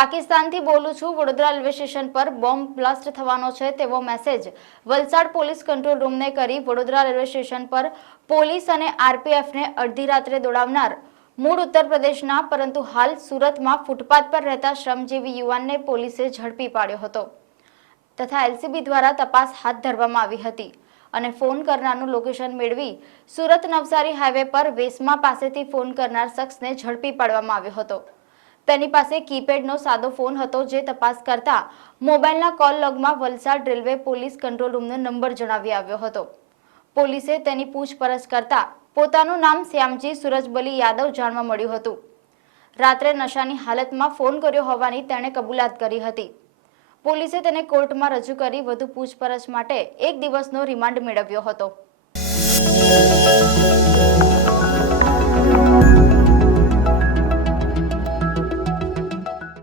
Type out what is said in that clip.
પાકિસ્તાનથી બોલું છું। Vadodara railway station પર બોમ્બ બ્લાસ્ટ થવાનો છે તેવો મેસેજ વલસાડ પોલીસ કંટ્રોલ રૂમને કરી વડોદરા રેલવે સ્ટેશન પર પોલીસ અને આરપીએફને અડધી રાત્રે દોડાવનાર મૂળ ઉત્તર પ્રદેશના પરંતુ હાલ સુરતમાં ફૂટપાથ પર રહેતા શ્રમજીવી યુવાનને પોલીસે ઝડપી પાડ્યો હતો તથા એલસીબી દ્વારા તપાસ હાથ ધરવામાં આવી હતી અને ફોન કરનારનું લોકેશન મેળવી સુરત નવસારી હાઈવે પર વેસમા પાસેથી ફોન કરનાર શખ્સને ઝડપી પાડવામાં આવ્યો હતો। તેની પાસે કીપેડનો સાદો ફોન હતો જે તપાસ કરતા મોબાઈલના કોલ લોગમાં વલસાડ રેલવે પોલીસ કંટ્રોલ રૂમનો નંબર જણાવી આવ્યો હતો। પોલીસે તેની પૂછપરછ કરતા પોતાનું નામ શ્યામજી સુરજબલી યાદવ જાણવા મળ્યું હતું। રાત્રે નશાની હાલતમાં ફોન કર્યો હોવાની તેણે કબૂલાત કરી હતી। પોલીસે તેને કોર્ટમાં રજૂ કરી વધુ પૂછપરછ માટે 1 દિવસનો રિમાન્ડ મેળવ્યો હતો।